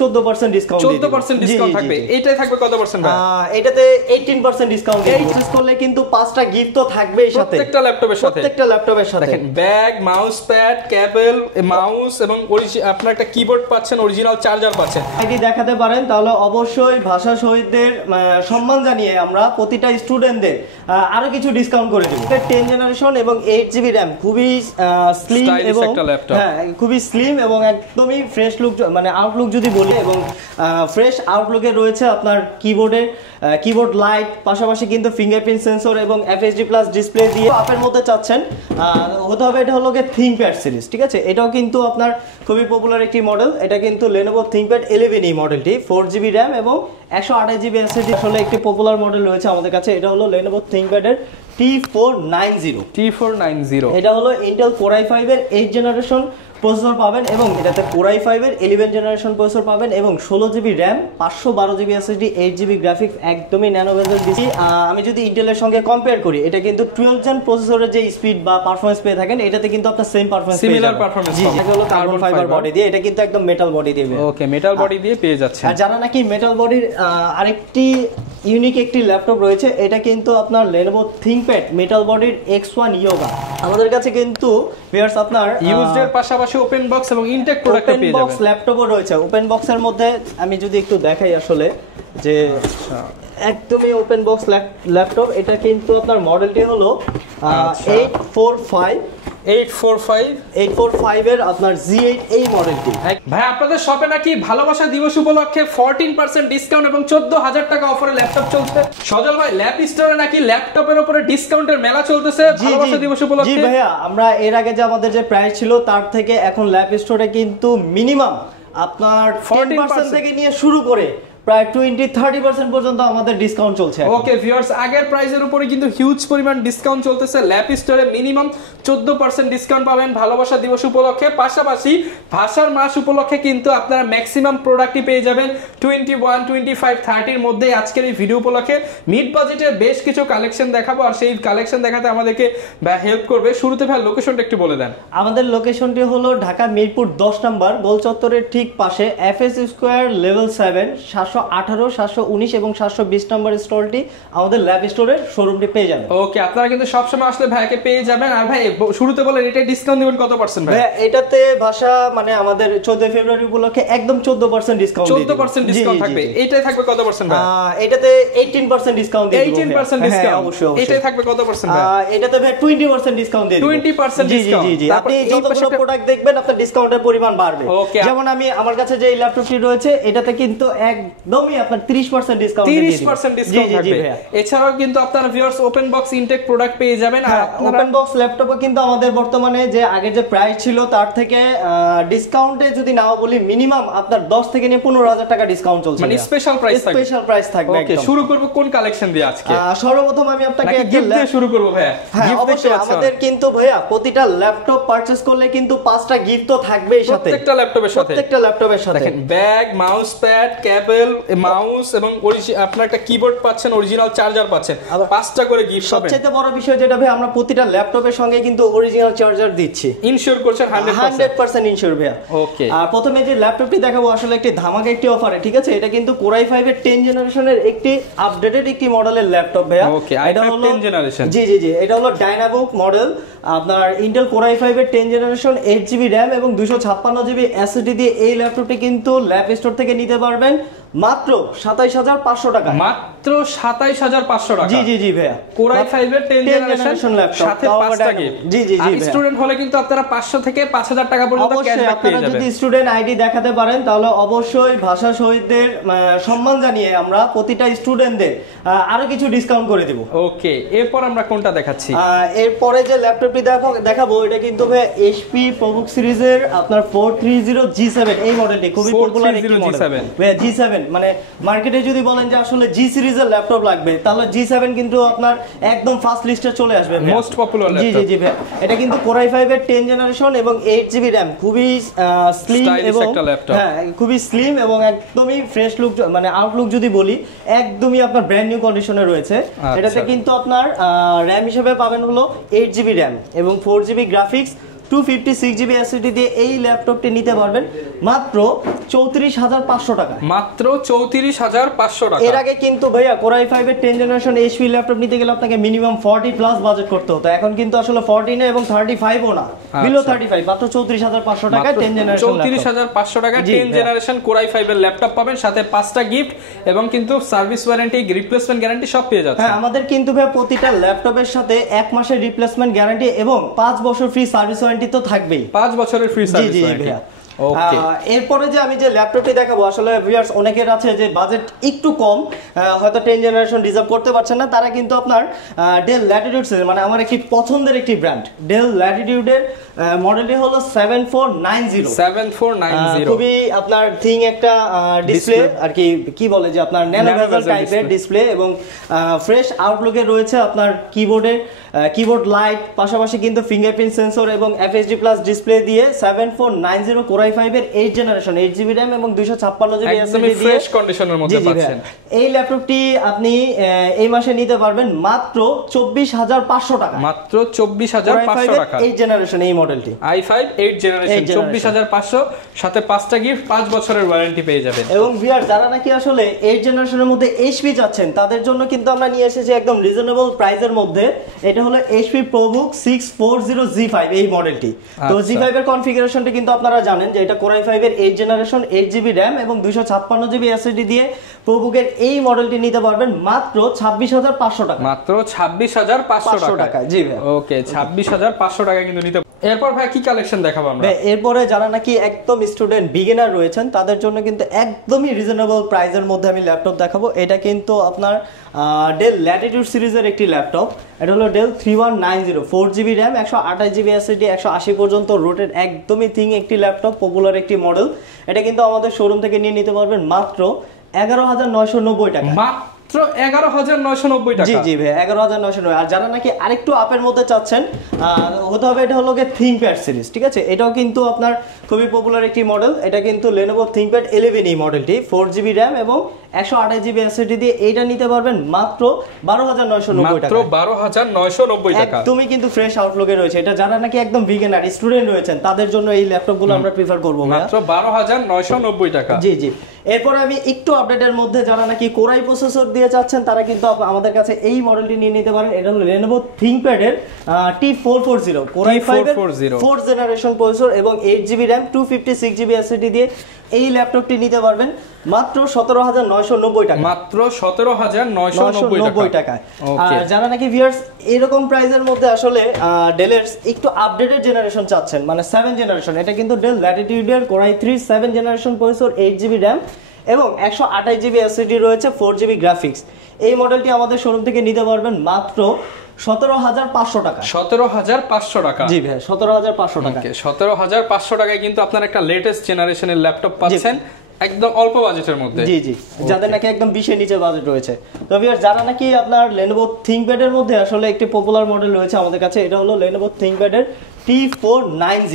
14% discount 14% discount থাকবে। এটাই থাকবে কত পার্সেন্ট ভাই? এটাতে 18% ডিসকাউন্ট পারচেজ করলে কিন্তু 5টা গিফট তো থাকবেই সাথে, প্রত্যেকটা ল্যাপটপের সাথে দেখেন ব্যাগ, মাউস প্যাড, কেবল, মাউস এবং আপনার একটা কিবোর্ড পাচ্ছেন, অরিজিনাল চার্জার পাচ্ছেন। আইডি দেখাতে পারেন তাহলে অবশ্যই ভাষা শহীদদের সম্মান জানিয়ে আমরা প্রতিটা স্টুডেন্টদের আরো কিছু ডিসকাউন্ট করে দেব। 10 জেনারেশন এবং 8GB র‍্যাম, খুবই স্লিম এবং হ্যাঁ খুবই স্লিম এবং একদমই ফ্রেশ লুক, মানে আউটলুক যদি বলি, এবং ফ্রেশ আউটলুকে রয়েছে আপনার কিবোর্ড লাইট, পাশাপাশি কিন্তু ফিঙ্গারপ্রিন্ট সেন্সর এবং FHD প্লাস ডিসপ্লে দিয়ে আপের মধ্যে চাচ্ছেন হতে হবে। এটা হলো ThinkPad সিরিজ, ঠিক আছে। এটাও কিন্তু আপনার খুবই পপুলার একটি মডেল। এটা কিন্তু Lenovo ThinkPad 11 মডেলটি, 4GB র‍্যাম এবং 128GB SSD আসলে একটি পপুলার মডেল রয়েছে আমাদের কাছে। এটা হলো Lenovo ThinkPad এর T490। এটা হলো Intel Core i5 এর 8 জেনারেশন প্রসেসর পাবেন এবং এটাতে Core i5 এর 11 জেনারেশন প্রসেসর পাবেন এবং 16GB RAM, 512GB SSD, 8GB graphics, একদমই ন্যানো বেজেল ডিসি। আমি যদি ইন্টেলের সঙ্গে কম্পেয়ার করি, এটা কিন্তু 12 জেন প্রসেসরের যে স্পিড বা পারফরম্যান্স পেয়ে থাকেন, এটাতে কিন্তু আপনার সেম পারফরম্যান্স, সিমিলার পারফরম্যান্স। জি, এটা হলো কার্বন ফাইবার বডি দিয়ে, এটা কিন্তু একদম মেটাল বডি দিয়ে। ওকে, মেটাল বডি দিয়ে পেয়ে যাচ্ছে। আর যারা নাকি মেটাল বডির আরেকটি ইউনিক একটি ল্যাপটপ রয়েছে, এটা কিন্তু আপনার Lenovo ThinkPad মেটাল বডির X1 Yoga। আমাদের কাছে কিন্তু ভিউয়ার্স আপনার ইউজড এর পাশাপাশি ওপেন বক্স এবং ইনটেক প্রোডাক্ট পেয়ে যাবেন। ওপেন বক্স ল্যাপটপও রয়েছে। ওপেন বক্সের মধ্যে আমি যদি একটু দেখাই আসলে যে একদমই ওপেন বক্স ল্যাপটপ। এটা কিন্তু আপনার মডেলটি হলো 845 এর আপনার G8 এই মডেলটি। ভাই আপনাদের শপে নাকি ভালোবাসা দিবস উপলক্ষে 14% ডিসকাউন্ট এবং 14000 টাকা অফারে ল্যাপটপ চলছে। সজল ভাই, ল্যাপ স্টোরে নাকি ল্যাপটপের উপরে ডিসকাউন্টের মেলা চলতেছে ভালোবাসা দিবস উপলক্ষে। জি ভাইয়া, আমরা এর আগে যে আমাদের যে প্রাইস ছিল তার থেকে এখন ল্যাপ স্টোরে কিন্তু মিনিমাম আপনার 10% থেকে নিয়ে শুরু করে প্রায় 20-30% পর্যন্ত আমাদের ডিসকাউন্ট চলছে। ওকে ভিউয়ার্স, আগের প্রাইসের উপরে কিন্তু হিউজ পরিমাণ ডিসকাউন্ট চলতেছে। ল্যাপ স্টোরে মিনিমাম 14% ডিসকাউন্ট পাবেন ভালোবাসা দিবস উপলক্ষে। পাশাপাশি ভাষার মাস উপলক্ষে কিন্তু আপনারা ম্যাক্সিমাম প্রোডাক্টই পেয়ে যাবেন 21, 25, 30 এর মধ্যে। আজকের এই ভিডিও উপলক্ষে মিড বাজেটের বেশ কিছু কালেকশন দেখাবো, আর সেই কালেকশন দেখাতে আমাদেরকে হেল্প করবে। শুরুতে ভাই লোকেশনটা একটু বলে দেন। আমাদের লোকেশনটি হলো ঢাকা মিরপুর 10 নম্বর গোল চত্বরের ঠিক পাশে FS স্কয়ার লেভেল 7, 718, 719 এবং 720 নম্বর স্টলটি আমাদের ল্যাব স্টোরের শোরুমটি পেয়ে যাবেন। ওকে, আপনারা কিন্তু সবসময় আসলে ভাইকে পেয়ে যাবেন। আর ভাই শুরুতে বলেন এটা ডিসকাউন্ট দিবেন কত পার্সেন্ট? ভাই এটাতে ভাষা মানে আমাদের 14 ফেব্রুয়ারি উপলক্ষে একদম 14% ডিসকাউন্ট 14% ডিসকাউন্ট থাকবে। এটাই থাকবে কত পার্সেন্ট ভাই? এটাতে 18% ডিসকাউন্ট দিয়ে দিব। 18% ডিসকাউন্ট অবশ্যই। এটাই থাকবে কত পার্সেন্ট ভাই? এটাতে ভাই 20% ডিসকাউন্ট দিয়ে দিব। 20% ডিসকাউন্ট। জি, আপনি যতগুলো প্রোডাক্ট দেখবেন আপনার ডিসকাউন্টের পরিমাণ বাড়বে। যেমন আমার কাছে যে ল্যাপটপটি রয়েছে এটাতে কিন্তু একদমই আপনার 30% ডিসকাউন্ট দিয়ে দিই। 30% ডিসকাউন্ট থাকবে। এছাড়াও কিন্তু আপনারা viewers open box intact product পেয়ে যাবেন। আর ওপেন বক্স ল্যাপটপে কিন্তু আমাদের বর্তমানে যে আগে যে প্রাইস ছিল তার থেকে ডিসকাউন্টে যদি নাও বলি মিনিমাম আপনার 10 থেকে নিয়ে 15000 টাকা ডিসকাউন্ট চলছে। মানে স্পেশাল প্রাইস থাকবে। ওকে, শুরু করব কোন কালেকশন দিয়ে আজকে? সর্বপ্রথম আমি আপনাকে গিফট দিয়ে শুরু করব ভাইয়া। গিফট অবশ্যই আমাদের কিন্তু ভাইয়া প্রতিটা ল্যাপটপ পারচেজ করলে কিন্তু 5টা গিফট তো থাকবেই সাথে, প্রত্যেকটা ল্যাপটপের সাথে দেখেন ব্যাগ, মাউস প্যাড, কেবল, মাউস এবং আপনার একটা কিবোর্ড পাচ্ছেন, অরিজিনাল চার্জার পাচ্ছেন, 5টা করে গিফট পাবেন। সবচেয়ে বড় বিষয় যেটা ভাই, আমরা প্রতিটা ল্যাপটপের সঙ্গে কিন্তু অরিজিনাল চার্জার দিচ্ছি। ইনশিওর করছেন 100% ইনশিওর ভাইয়া। ওকে, আর প্রথমে যে ল্যাপটপটি দেখাবো আসলে একটি ধামাকা একটি অফারে, ঠিক আছে। এটা কিন্তু Core i5 এর 10 জেনারেশনের একটি আপডেটেড একটি মডেলের ল্যাপটপ ভাইয়া। ওকে, এটা হলো 10 জেনারেশন। জি, এটা হলো ডাইনাবুক মডেল। আপনার Intel Core i5 এর 10 জেনারেশন, 8GB র‍্যাম এবং 256GB SSD দিয়ে এই ল্যাপটপটি কিন্তু ল্যাপ স্টোর থেকে নিতে পারবেন মাত্র 27500 টাকা। মাত্র 27500 টাকা। জি ভাইয়া। Core i5 এর 10 জেনারেশন ল্যাপটপ সাথে 5টা গিফট। জি ভাইয়া। স্টুডেন্ট হলে কিন্তু আপনারা 500 থেকে 5000 টাকা পর্যন্ত ক্যাশব্যাক পেয়ে যাবেন। যদি স্টুডেন্ট আইডি দেখাতে পারেন তাহলে অবশ্যই ভাষা শহীদদের সম্মান জানিয়ে আমরা প্রতিটা স্টুডেন্টদের আরো কিছু ডিসকাউন্ট করে দেব। ওকে, এরপর আমরা কোনটা দেখাচ্ছি? এরপরে যে ল্যাপটপটি দেখাবো এটা কিন্তু ভাই HP ProBook সিরিজের আপনার 430 G7 এই মডেলটি খুবই পপুলার একটি মডেল ভাই। G7 মানে মার্কেটে যদি বলেন যে আসলে G সিরিজের ল্যাপটপ লাগবে তাহলে G7 কিন্তু আপনার একদম ফার্স্ট লিস্টে চলে আসবে, মোস্ট পপুলার ল্যাপটপ। জি ভাই। এটা কিন্তু Core i5 এর 10 জেনারেশন এবং 8GB র‍্যাম, খুবই স্লিম এবং হ্যাঁ খুবই স্লিম এবং একদমই ফ্রেশ লুক, মানে আউটলুক যদি বলি একদমই আপনার ব্র্যান্ড নিউ কন্ডিশনে রয়েছে। এটাতে কিন্তু আপনার র‍্যাম হিসেবে পাবেন হলো 8GB র‍্যাম এবং 4GB গ্রাফিক্স, 256GB এসএসডি দিয়ে এই ল্যাপটপটি নিতে পারবেন মাত্র 34,500 টাকা। মাত্র 34,500 টাকা। এর আগে কিন্তু ভাইয়া Core i5 এর 10 জেনারেশন এইচপি ল্যাপটপ নিতে গেলে আপনাকে মিনিমাম 40 প্লাস বাজেট করতে হতো, এখন কিন্তু আসলে 40 না এবং 35 ও না, বিলো 35, মাত্র 34,500 টাকা 10 জেনারেশন 34,500 টাকা 10 জেনারেশন Core i5 এর ল্যাপটপ পাবেন, সাথে 5টা গিফট এবং কিন্তু সার্ভিস ওয়ারেন্টি, রিপ্লেসমেন্ট গ্যারান্টি সব পেয়ে যাচ্ছে। হ্যাঁ, আমাদের কিন্তু ভাই প্রতিটা ল্যাপটপের সাথে 1 মাসের রিপ্লেসমেন্ট গ্যারান্টি এবং 5 বছর ফ্রি সার্ভিস ওয়ারেন্টি তো থাকবেই। 5 বছরের ফ্রি সার্ভিস ওয়ারেন্টি। ওকে, এরপরে যে আমি যে ল্যাপটপটি দেখাবো, আসলে ভিউয়ার্স অনেকের আছে যে বাজেট একটু কম, হয়তো 10 জেনারেশন রিজার্ভ করতে পারছেন না, তারা কিন্তু আপনার ডেল ল্যাটিটিউড সিরিজ, মানে আমার একটি পছন্দের একটি ব্র্যান্ড ডেল ল্যাটিটিউডের মডেলটি হলো 7490। খুবই আপনার থিং একটা ডিসপ্লে আর কি বলে যে আপনার ন্যানো বেজেল টাইপের ডিসপ্লে এবং ফ্রেশ আউটলুকে রয়েছে আপনার কিবোর্ড লাইট, পাশাপাশি কিন্তু ফিঙ্গারপ্রিন্ট সেন্সর এবং FHD প্লাস ডিসপ্লে দিয়ে 7490 Core i5 এর 8 জেনারেশন 8GB RAM এবং 256GB SSD দিয়ে ফ্রেশ কন্ডিশনের মধ্যে পাচ্ছেন। এই ল্যাপটপটি আপনি এই মাসে নিতে পারবেন মাত্র 24,500 টাকা। মাত্র 24,500 টাকা 8 জেনারেশন এই মডেলটি i5 8 জেনারেশন 24,500, সাথে 5টা গিফট, 5 বছরের ওয়ারেন্টি পেয়ে যাবেন। এবং ভিউয়ার যারা নাকি আসলে 8 জেনারেশনের মধ্যে এইচপি চাচ্ছেন, তাদের জন্য কিন্তু আমরা নিয়ে এসেছি একদম রিজনেবল প্রাইসের মধ্যে। এটা হলো HP ProBook 640G5 এই মডেলটি। তো G5 এর কনফিগারেশনটা কিন্তু আপনারা জানেন যে এটা Core i5 এর 8 জেনারেশন 8GB RAM এবং 256GB SSD দিয়ে ProBook এর এই মডেলটি নিতে পারবেন মাত্র 26,500 টাকা। মাত্র 26,500 টাকা। জি ভাই, ওকে, 26,500 টাকা কিন্তু নিতে। এরপর ভাই কি কালেকশন দেখাবো আমরা? এরপরে যারা নাকি একদম স্টুডেন্ট বিগিনার রয়েছেন, তাদের জন্য কিন্তু একদমই রিজনেবল প্রাইসের মধ্যে আমি ল্যাপটপ দেখাবো। এটা কিন্তু আপনার ডেল ল্যাটিটিউড সিরিজের একটি ল্যাপটপ। এটা হলো del 3190 4GB RAM 128GB SSD 180 পর্যন্ত রোটেট, একদমই থিং একটি ল্যাপটপ, পপুলার একটি মডেল। এটা কিন্তু আমাদের শোরুম থেকে নিয়ে নিতে পারবেন মাত্র 11,990 টাকা। মাত্র 11,990 টাকা। জি জি ভাই, 11,990। আর যারা নাকি আরেকটু আপের মধ্যে চাচ্ছেন, হতে হবে এটা হলো ThinkPad সিরিজ, ঠিক আছে? এটাও কিন্তু আপনার খুবই পপুলার একটি মডেল। এটা কিন্তু Lenovo ThinkPad 11 এই মডেলটি 4GB RAM এবং 128GB SSD দিয়ে এইটা নিতে পারবেন মাত্র 12,990 টাকা। মাত্র 12,990 টাকা। একদমই কিন্তু ফ্রেশ আউটলুকে রয়েছে। এটা যারা নাকি একদম বিগিনার স্টুডেন্ট রয়েছেন, তাদের জন্য এই ল্যাপটপগুলো আমরা প্রিফার করব। মাত্র 12,990 টাকা। জি জি। এরপর আমি একটু আপডেটের মধ্যে যারা নাকি Core i প্রসেসর দিয়ে চাচ্ছেন, তারা কিন্তু আমাদের কাছে এই মডেলটি নিয়ে নিতে পারেন। এটা হলো Lenovo ThinkPad এর T440 Core i5 এর 4th জেনারেশন প্রসেসর এবং 8GB RAM 256GB SSD দিয়ে এই ল্যাপটপটি নিতে পারবেন মাত্র 17,990 টাকা। মাত্র 17,990 টাকা। আর যারা নাকি ভিউয়ার্স এরকম প্রাইসের মধ্যে আসলে ডেলের একটু আপডেটেড জেনারেশন চাচ্ছেন, মানে 7 জেনারেশন, এটা কিন্তু ডেল ল্যাটিটিউডের Core i3 7 generation processor 8GB RAM এবং 128GB SSD রয়েছে, 4GB গ্রাফিক্স। এই মডেলটি আমাদের শোরুম থেকে নিতে পারবেন মাত্র 17,500 টাকা। 17,500 টাকা। জি ভাই, 17,500 টাকা। 17,500 টাকায় কিন্তু আপনার একটা লেটেস্ট জেনারেশনের ল্যাপটপ পাচ্ছেন একদম অল্প বাজেটের মধ্যে। জি জি, যাদের নাকি একদম 20 এর নিচে বাজেট রয়েছে। তো ভিউয়ার্স যারা নাকি আপনার Lenovo ThinkPad এর মধ্যে আসলে একটি পপুলার মডেল রয়েছে আমাদের কাছে, এটা হলো Lenovo ThinkPad এর T490।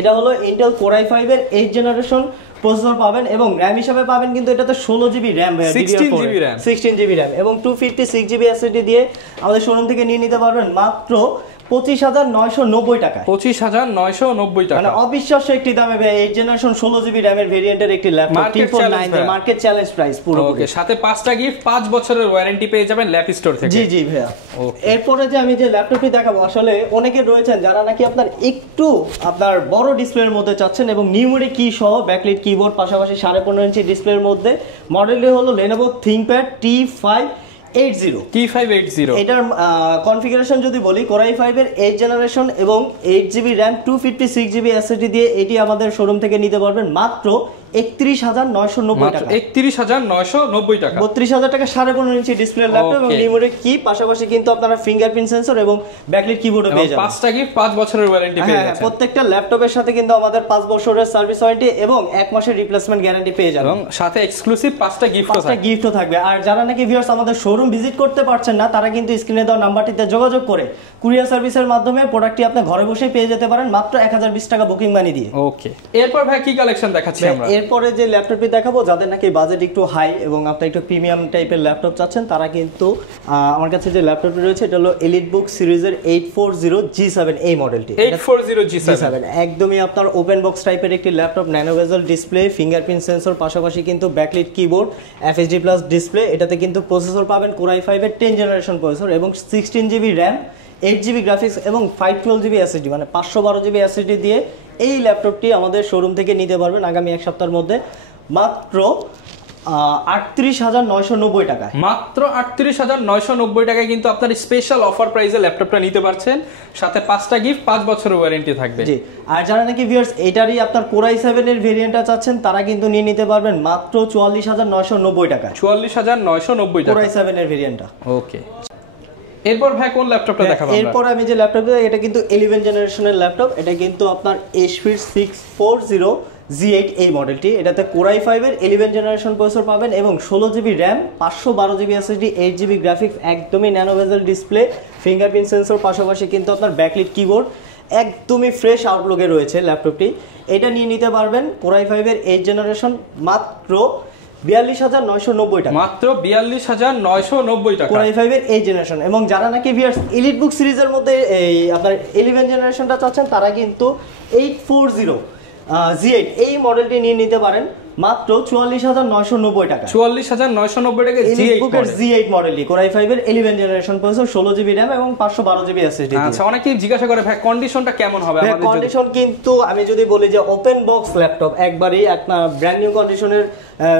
এটা হলো Intel Core i5 এর 8 জেনারেশন প্রসেসর পাবেন এবং RAM হিসেবে পাবেন কিন্তু এটাতে 16GB RAM, 16GB RAM এবং 256GB SSD দিয়ে আমাদের শোরুম থেকে নিয়ে নিতে পারবেন মাত্র 25,990 টাকা। 25,990 টাকা, মানে অবিশ্বাস্য একটি দামে ভাই 8 জেনারেশন 16GB RAM এর ভেরিয়েন্টের একটি laptop T490 market challenge price পুরো। ওকে, সাথে 5টা গিফট, 5 বছরের ওয়ারেন্টি পেয়ে যাবেন ল্যাপ স্টোর থেকে। জি জি ভাইয়া। এরপরে যে আমি যে ল্যাপটপটি দেখাবো, আসলে অনেকে রয়েছেন যারা নাকি আপনার একটু আপনার বড় ডিসপ্লের মধ্যে চাচ্ছেন এবং নিউমেরিক কি সহ ব্যাকলাইট কিবোর্ড, পাশাপাশি 15.5 ইঞ্চি ডিসপ্লের মধ্যে। মডেলটি হলো Lenovo ThinkPad T580। এটার কনফিগারেশন যদি বলি, Core i5 এর 8 জেনারেশন এবং 8GB RAM 256GB SSD দিয়ে এটি আমাদের শোরুম থেকে নিতে পারবেন মাত্র 31,990 টাকা। 31,990 টাকা। 32,000 টাকা 15.5 ইঞ্চি ডিসপ্লে ল্যাপটপ এবং নিউমেরিক কি, পাশাপাশি কিন্তু আপনারা ফিঙ্গারপ্রিন্ট সেন্সর এবং ব্যাকলাইট কিবোর্ডও পেয়ে যাবেন। 5টা গিফট, 5 বছরের ওয়ারেন্টি পেয়ে যাবেন। প্রত্যেকটা ল্যাপটপের সাথে কিন্তু আমাদের 5 বছরের সার্ভিস ওয়ারেন্টি এবং 1 মাসের রিপ্লেসমেন্ট গ্যারান্টি পেয়ে যাবেন এবং সাথে এক্সক্লুসিভ 5টা গিফটও থাকবে। আর যারা নাকি ভিউয়ার্স আমাদের শোরুম ভিজিট করতে পারছেন না, তারা কিন্তু স্ক্রিনে দেওয়া নাম্বারটিতে যোগাযোগ করে কুরিয়ার সার্ভিসের মাধ্যমে প্রোডাক্টটি আপনি ঘরে বসেই পেয়ে যেতে পারেন মাত্র 1020 টাকা বুকিং মানি দিয়ে। ওকে, এরপর ভাই কি কালেকশন দেখাচ্ছি আমরা? এরপরে যে ল্যাপটপটি দেখাবো, যাদের নাকি বাজেট একটু হাই এবং আপনি একটু প্রিমিয়াম টাইপের ল্যাপটপ চাচ্ছেন, তারা কিন্তু আমার কাছে যে ল্যাপটপটি রয়েছে এটা হলো এলিটবুক সিরিজের 840G7 এই মডেলটি। 840G7 একদমই আপনার ওপেন বক্স টাইপের একটি laptop, nano bezel display, fingerprint sensor, পাশাপাশি কিন্তু backlit keyboard, FHD plus display. এটাতে কিন্তু প্রসেসর পাবেন Core i5 এর 10 জেনারেশন প্রসেসর এবং 16GB র্যাম, 8GB গ্রাফিক্স এবং 512GB SSD, মানে 512GB SSD দিয়ে এই ল্যাপটপটি আমাদের শোরুম থেকে নিতে পারবেন আগামী এক সপ্তাহের মধ্যে মাত্র 38,990 টাকায়। মাত্র 38,990 টাকায় কিন্তু আপনার স্পেশাল অফার প্রাইসে ল্যাপটপটা নিতে পারছেন, সাথে 5টা গিফট, 5 বছরের ওয়ারেন্টি থাকবে। জি, আর যারা নাকি ভিউয়ার্স এটারই আপনার Core i7 এর ভেরিয়েন্টটা চাচ্ছেন, তারা কিন্তু নিয়ে নিতে পারবেন মাত্র 44,990 টাকায়। 44,990 টাকা Core i7 এর ভেরিয়েন্টটা। ওকে, এরপর ভাই কোন ল্যাপটপটা দেখাবো আমরা? এরপর আমি যে ল্যাপটপটা, এটা কিন্তু 11 জেনারেশনের ল্যাপটপ। এটা কিন্তু আপনার HP 640G8 এই মডেলটি। এটাতে Core i5 এর 11 জেনারেশন প্রসেসর পাবেন এবং 16GB RAM, 512GB SSD, 8GB graphics, একদমই nano bezel display, fingerprint sensor, পাশাপাশি কিন্তু আপনার ব্যাকলিট কিবোর্ড, একদমই ফ্রেশ আউটলুকে রয়েছে ল্যাপটপটি। এটা নিয়ে নিতে পারবেন Core i5 এর 8 জেনারেশন মাত্র 42,990 টাকা। মাত্র 42,990 টাকা Core i5 এর 8 জেনারেশন। এবং যারা নাকি ভিউয়ার্স এলিটবুক সিরিজের মধ্যে এই আপনার 11 জেনারেশনটা চাচ্ছেন, তারা কিন্তু 840G8 এই মডেলটি নিয়ে নিতে পারেন মাত্র 44,990 টাকা। 44,990 টাকা G8 মডেলটি Core i5 এর 11 জেনারেশন প্রসেসর, 16GB র্যাম এবং 512GB SSD। আচ্ছা, অনেকেই জিজ্ঞাসা করে ভাই কন্ডিশনটা কেমন হবে আমাদের? কন্ডিশন কিন্তু আমি যদি বলি যে ওপেন বক্স ল্যাপটপ, একবারই একটা ব্র্যান্ড নিউ কন্ডিশনের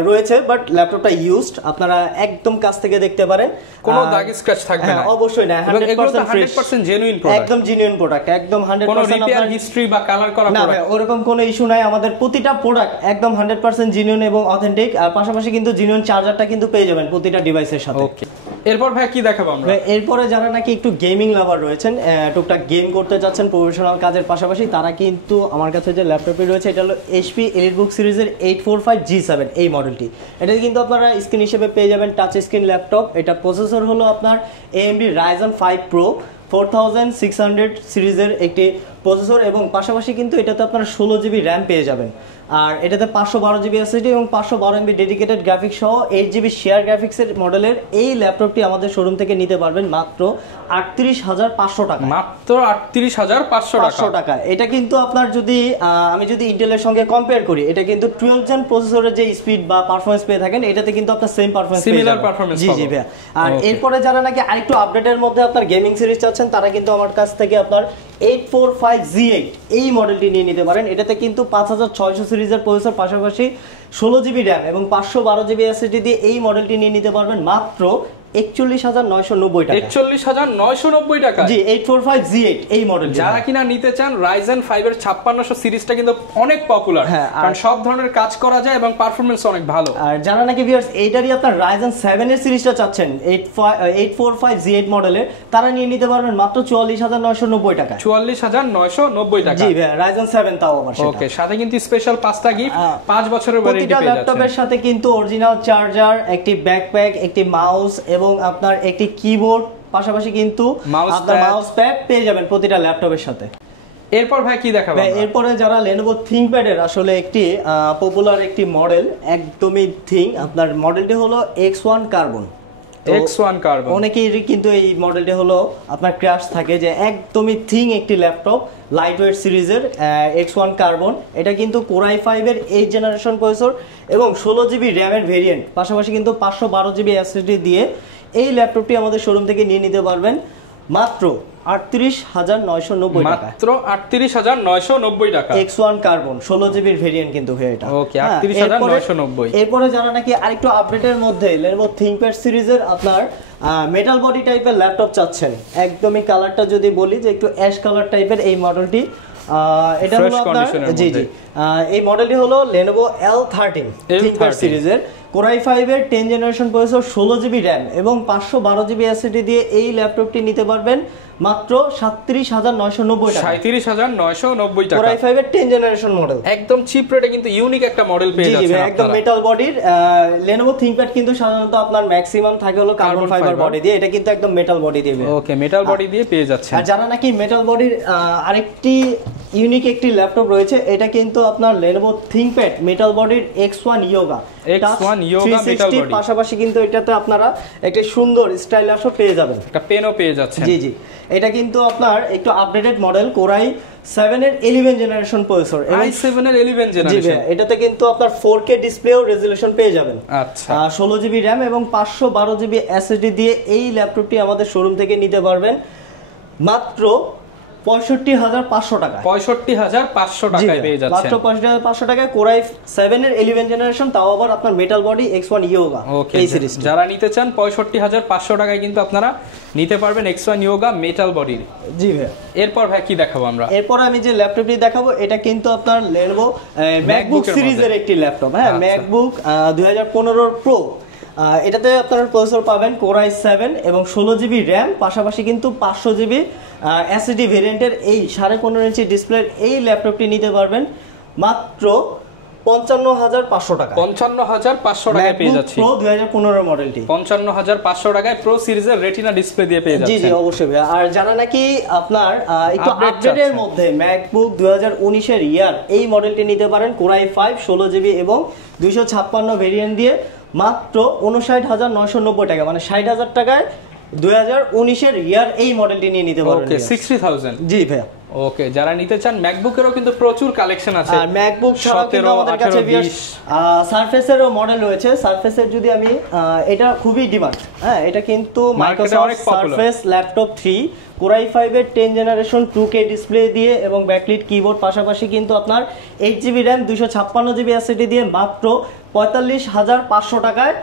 রয়েছে, বাট ল্যাপটপটা ইউজড, আপনারা একদম কাছ থেকে দেখতে পারেন, কোনো দাগ স্ক্র্যাচ থাকবে না। অবশ্যই না, 100% ফ্রেশ, 100% জেনুইন প্রোডাক্ট, একদম জেনুইন প্রোডাক্ট, একদম 100% কোনো রিপেয়ার হিস্ট্রি বা কালার করা না, ওরকম কোনো ইস্যু নাই। আমাদের প্রতিটা প্রোডাক্ট একদম 100% জেনুইন এবং অথেন্টিক। আর পাশাপাশি কিন্তু জেনুইন চার্জারটা কিন্তু পেয়ে যাবেন প্রতিটা ডিভাইসের সাথে। ওকে, এরপর ভাই কি দেখাবো আমরা? এরপরে যারা নাকি একটু গেমিং লাভার রয়েছেন, টুকটাক গেম করতে চাচ্ছেন প্রফেশনাল কাজের পাশাপাশি, তারা কিন্তু আমার কাছে যে ল্যাপটপটি রয়েছে এটা হলো HP এলিটবুক সিরিজের 845G7 এই মডেলটি। এটা কিন্তু আপনারা স্ক্রিন হিসেবে পেয়ে যাবেন টাচ স্ক্রিন ল্যাপটপ। এটা প্রসেসর হলো আপনার AMD Ryzen 5 Pro 4600 সিরিজের একটি প্রসেসর এবং পাশাপাশি কিন্তু এটাতে আপনারা 16GB র্যাম পেয়ে যাবেন। আর এটাতে 512GB SSD এবং 512MB ডেডিকেটেড গ্রাফিক্স সহ 8GB শেয়ার গ্রাফিক্সের মডেলের এই ল্যাপটপটি আমাদের শোরুম থেকে নিতে পারবেন মাত্র 38,500 টাকা। মাত্র 38,500 টাকা। এটা কিন্তু আপনার যদি আমি যদি ইন্টেলের সঙ্গে কম্পেয়ার করি, এটা কিন্তু 12 জেন প্রসেসরের যে স্পিড বা পারফরম্যান্স পেয়ে থাকেন, এটাতে কিন্তু আপনার সেম পারফরম্যান্স পেয়ে যাবেন। জি জি ভাই। আর এরপরে যারা নাকি আরেকটু আপডেটের মধ্যে আপনার গেমিং সিরিজ চাচ্ছেন, তারা কিন্তু আমার কাছ থেকে আপনার 845G8 এই মডেলটি নিয়ে নিতে পারেন। এটাতে কিন্তু 5600 সিরিজের প্রসেসর, পাশাপাশি 16GB র্যাম এবং 512GB SSD দিয়ে এই মডেলটি নিয়ে নিতে পারবেন মাত্র 41,990 টাকা। 41,990 টাকা। জি, 845G8 এই মডেল। যারা কিনা নিতে চান Ryzen 5 এর 5600 সিরিজটা কিন্তু অনেক পপুলার, কারণ সব ধরনের কাজ করা যায় এবং পারফরম্যান্স অনেক ভালো। আর যারা নাকি ভিউয়ার্স এইটারই আপনার Ryzen 7 এর সিরিজটা চাচ্ছেন 845G8 মডেলের, তারা নিয়ে নিতে পারবেন মাত্র 44,990 টাকা। 44,990 টাকা। জি ভাই, Ryzen 7 তাও আবার সেটা। ওকে, সাথে কিন্তু স্পেশাল 5টা গিফট, 5 বছরের ওয়ারেন্টি পেয়ে যাচ্ছেন। প্রতিটা ল্যাপটপের সাথে কিন্তু অরিজিনাল চার্জার, একটি ব্যাকপ্যাক, একটি মাউস এবং আপনার একটি কিবোর্ড, পাশাপাশি কিন্তু আপনার মাউস প্যাড পেয়ে যাবেন প্রতিটা ল্যাপটপের সাথে। এরপর ভাই কি দেখাবো? এরপরে যারা Lenovo ThinkPad এর আসলে একটি পপুলার একটি মডেল, একদমই থিং, আপনার মডেলটি হলো X1 Carbon। X1 Carbon অনেকেই কিন্তু এই মডেলটি হলো আপনার ক্র্যাশ থাকে যে একদমই থিং একটি ল্যাপটপ, লাইট ওয়েট সিরিজের X1 Carbon। এটা কিন্তু Core i5 এর 8 জেনারেশন প্রসেসর এবং 16GB র্যামের ভেরিয়েন্ট, পাশাপাশি কিন্তু 512GB SSD দিয়ে এই ল্যাপটপটি আমাদের শোরুম থেকে নিয়ে নিতে পারবেন মাত্র 38,990 টাকা। মাত্র 38,990 টাকা। X1 Carbon 16GB এর ভেরিয়েন্ট কিন্তু এটা। ওকে, 38,990। এরপরে যারা নাকি আরেকটু আপডেটের মধ্যে Lenovo ThinkPad সিরিজের আপনার মেটাল বডি টাইপের ল্যাপটপ চাচ্ছেন, একদমই কালারটা যদি বলি যে একটু অ্যাশ কালার টাইপের এই মডেলটি, এটা হলো আপনার জি জি এই মডেলটি হলো Lenovo L13 ThinkPad সিরিজের Core i5 এর 10 জেনারেশন প্রসেসর, 16GB র্যাম এবং 512GB SSD দিয়ে এই ল্যাপটপটি নিতে পারবেন মাত্র 37,990 টাকা। 37,990 টাকা। Core i5 এর 10 জেনারেশন মডেল, একদম চিপ রেটে কিন্তু ইউনিক একটা মডেল পেয়ে যাচ্ছেন আপনারা। একদম মেটাল বডির Lenovo ThinkPad কিন্তু সাধারণত আপনার ম্যাক্সিমাম থাকে হলো কার্বন ফাইবার বডি দিয়ে, এটা কিন্তু একদম মেটাল বডি দিয়ে। ওকে, মেটাল বডি দিয়ে পেয়ে যাচ্ছেন। আর যারা নাকি মেটাল বডির আরেকটি ইউনিক একটি ল্যাপটপ রয়েছে, এটা কিন্তু আপনার Lenovo ThinkPad মেটাল বডির X1 Yoga মেটাল বডি, পাশাপাশি কিন্তু এটাতে আপনারা একটা সুন্দর স্টাইলাশও পেয়ে যাবেন, একটা পেনও পেয়ে যাচ্ছেন। জি জি, এটা কিন্তু আপনার একটু আপডেটেড মডেল Core i7 এর 11 জেনারেশন প্রসেসর, i7 এর 11 জেনারেশন। এটাতে কিন্তু আপনার 4K ডিসপ্লে ও রেজোলিউশন পেয়ে যাবেন। আচ্ছা, 16GB RAM এবং 512GB SSD দিয়ে এই ল্যাপটপটি আমাদের শোরুম থেকে নিতে পারবেন মাত্র 65,500 টাকা। 65,500 টাকায় পেয়ে যাচ্ছেন, মাত্র 65,500 টাকায় Core i7 এর 11 জেনারেশন, তাও আবার আপনার মেটাল বডি X1 Yoga এই সিরিজ। যারা নিতে চান 65,500 টাকায় কিন্তু আপনারা নিতে পারবেন X1 Yoga মেটাল বডির। জি ভাই, এরপর ভাই কি দেখাবো আমরা? এরপর আমি যে ল্যাপটপটি দেখাবো এটা কিন্তু আপনার Lenovo MacBook সিরিজের একটি ল্যাপটপ। হ্যাঁ, MacBook 2015 Pro। এটাতে আপনারা প্রসেসর পাবেন Core i7 এবং 16GB RAM, পাশাপাশি কিন্তু 500GB SSD ভেরিয়েন্টের এই 15.5 ইঞ্চি ডিসপ্লের এই ল্যাপটপটি নিতে পারবেন মাত্র 55,500 টাকা। 55,500 টাকায় পেয়ে যাচ্ছি Pro 2015 মডেলটি। 55,500 টাকায় প্রো সিরিজের রেটিনা ডিসপ্লে দিয়ে পেয়ে যাচ্ছেন। জি জি, অবশ্যই ভাই। আর যারা নাকি আপনার একটু আপডেটের মধ্যে MacBook 2019 এর ইয়ার এই মডেলটি নিতে পারেন Core i5 16GB এবং 256 ভেরিয়েন্ট দিয়ে মাত্র 59,990 টাকা, মানে 60,000 টাকায় 2019 এর ইয়ার এই মডেলটি নিয়ে নিতে পারবেন। ওকে, 60,000। জি ভাই। ওকে, যারা নিতে চান ম্যাকবুকেরও কিন্তু প্রচুর কালেকশন আছে। আর ম্যাকবুক ছাড়াও কিন্তু আমাদের কাছে সারফেসেরও মডেল রয়েছে। সারফেসের যদি আমি এটা খুবই ডিমান্ড, হ্যাঁ, এটা কিন্তু Microsoft surface laptop 3 Core i5 এর 10 জেনারেশন 2K ডিসপ্লে দিয়ে এবং ব্যাকলিট কিবোর্ড, পাশাপাশি কিন্তু আপনার 8GB RAM 256GB SSD দিয়ে মাত্র 45,500 টাকায়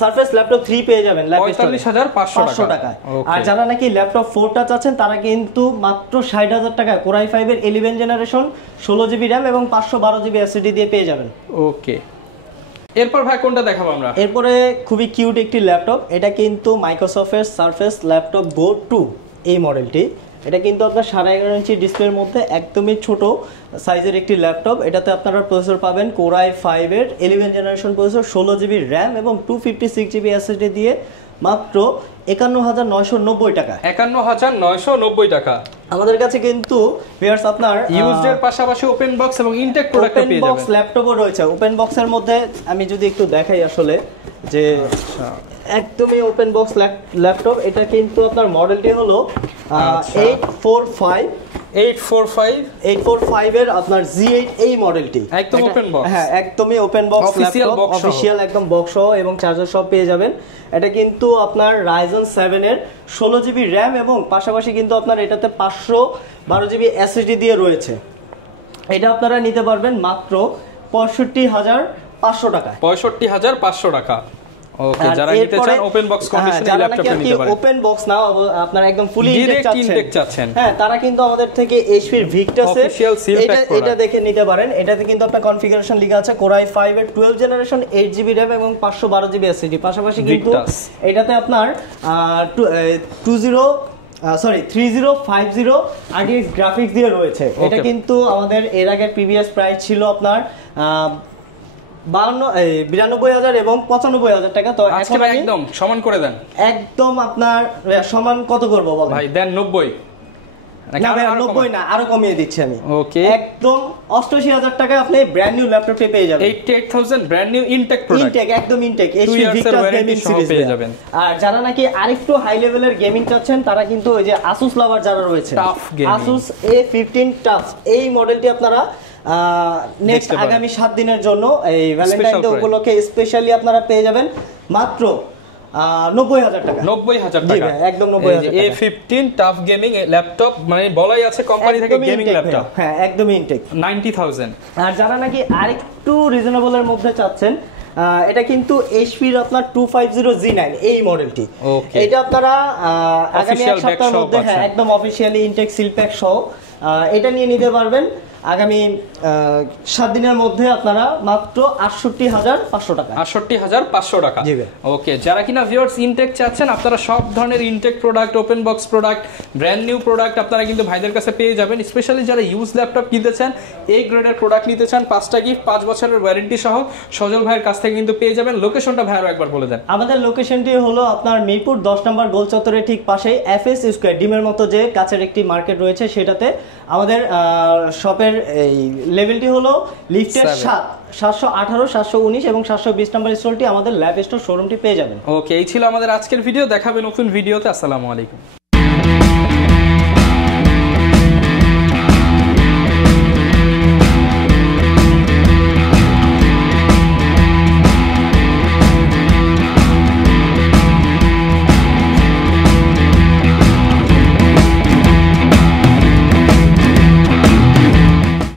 সারফেস ল্যাপটপ 3 পেয়ে যাবেন 45,500 টাকায়। আর যারা নাকি ল্যাপটপ 4টা চাচ্ছেন তারা কিন্তু মাত্র 60,000 টাকায় Core i5 এর 11 জেনারেশন 16GB RAM এবং 512GB SSD দিয়ে পেয়ে যাবেন। ওকে, এরপর ভাই কোনটা দেখাবো আমরা? এরপরে খুবই কিউট একটি ল্যাপটপ, এটা কিন্তু মাইক্রোসফটের সারফেস ল্যাপটপ গো 2 এই মডেলটি। এটা কিন্তু আপনার 11.5 ইঞ্চি ডিসপ্লের মধ্যে একদমই ছোট সাইজের একটি ল্যাপটপ। এটাতে আপনারা প্রসেসর পাবেন Core i5 এর 11 জেনারেশন প্রসেসর, 16GB RAM এবং 256GB SSD দিয়ে মাত্র 51,990 টাকা। 51,990 টাকা। আমাদের কাছে কিন্তু ভিউয়ার্স আপনার ইউজড এর পাশাপাশি ওপেন বক্স এবং ইনটেক প্রোডাক্ট পেয়ে যাবেন। ওপেন বক্স ল্যাপটপও রয়েছে। ওপেন বক্সের মধ্যে আমি যদি একটু দেখাই আসলে যে একদমই ওপেন বক্স ল্যাপটপ। এটা কিন্তু আপনার মডেলটি হলো 845 এর আপনার G8 এই মডেলটি। একদম ওপেন বক্স, হ্যাঁ, একদমই ওপেন বক্স ল্যাপটপ, অফিশিয়াল একদম বক্স সহ এবং চার্জার সহ পেয়ে যাবেন। এটা কিন্তু আপনার Ryzen 7 এর 16GB RAM এবং পাশাপাশি কিন্তু আপনার এটাতে 512GB SSD দিয়ে রয়েছে। এটা আপনারা নিতে পারবেন মাত্র 65,500 টাকায়। 65,500 টাকা। ওকে, যারা নিতে চান ওপেন বক্স কন্ডিশনে ল্যাপটপটা নিতে পারেন। ওপেন বক্স না, আপনারা একদম ফুলি ইনটেক চাচ্ছেন, হ্যাঁ, তারা কিন্তু আমাদের থেকে HP এর Victus এর এটা দেখে নিতে পারেন। এটাতে কিন্তু আপনার কনফিগারেশন লেখা আছে Core i5 এর 12 জেনারেশন 8GB RAM এবং 512GB SSD, পাশাপাশি কিন্তু এটাতে আপনার 3050 RTX গ্রাফিক্স দিয়ে রয়েছে। এটা কিন্তু আমাদের এর আগের প্রিভিয়াস প্রাইস ছিল আপনার 92,000 এবং 95,000 টাকা। তো আজকে ভাই একদম সমান করে দেন। একদম আপনার সমান কত করব বলেন ভাই? দেন 90 না ভাই, 90 না, আরো কমিয়ে দিচ্ছি আমি। ওকে, একদম 88,000 টাকায় আপনি ব্র্যান্ড নিউ ল্যাপটপে পেয়ে যাবেন। 88,000 brand new intact product, intact একদম intact HP Victus gaming series পেয়ে যাবেন। আর যারা নাকি আরেকটু হাই লেভেলের গেমিং চাচ্ছেন তারা কিন্তু ওই যে Asus লাভার যারা রয়েছে, Asus A15 টাফ এই মডেলটি আপনারা নেক্সট আগামী 7 দিনের জন্য এই ভ্যালেন্টাইন ডে উপলক্ষে স্পেশালি আপনারা পেয়ে যাবেন মাত্র 90,000 টাকা। 90,000 টাকা, একদম 90,000 টাকা। A15 টাফ গেমিং ল্যাপটপ, মানে বলাই আছে কোম্পানি থেকে গেমিং ল্যাপটপ, হ্যাঁ, একদম ইনটেক 90,000। আর যারা নাকি আরেকটু রিজনেবল এর মধ্যে চাচ্ছেন, এটা কিন্তু HP এর আপনার 250G9 এই মডেলটি। এটা আপনারা আগামী এক সপ্তাহের মধ্যে, হ্যাঁ, একদম অফিশিয়ালি ইনটেক সিল প্যাক সহ এটা নিয়ে নিতে পারবেন আগামী 7 দিনের মধ্যে আপনারা মাত্র 68,500 টাকা। 68,500 টাকা। ওকে, যারা কিনা ভিউয়ার্স ইনটেক চাচ্ছেন, আপনারা সব ধরনের intact product, open box product, brand new product আপনারা কিন্তু ভাইদের কাছে পেয়ে যাবেন। স্পেশালি যারা ইউজ ল্যাপটপ কিনতে চান, এই গ্রেডের প্রোডাক্ট নিতে চান, 5টা গিফট, 5 বছরের ওয়ারেন্টি সহ সজল ভাইয়ের কাছ থেকে কিন্তু পেয়ে যাবেন। লোকেশনটা ভাইয়ারও একবার বলে দেন। আমাদের লোকেশনটি হলো আপনার মিরপুর 10 নম্বর গোল চত্বরের ঠিক পাশেই FS স্কয়ার ডিমের মতো যে কাছের একটি মার্কেট রয়েছে, সেটাতে আমাদের শপের আমাদের এই লেভেলটি হলো লিফটের 718, 719 এবং 720 নাম্বার স্টলটি আমাদের ল্যাব স্টোর শোরুমটি পেয়ে যাবেন। ওকে, এই ছিল আমাদের আজকের ভিডিও। দেখাবে নতুন ভিডিওতে। আসসালামু আলাইকুম।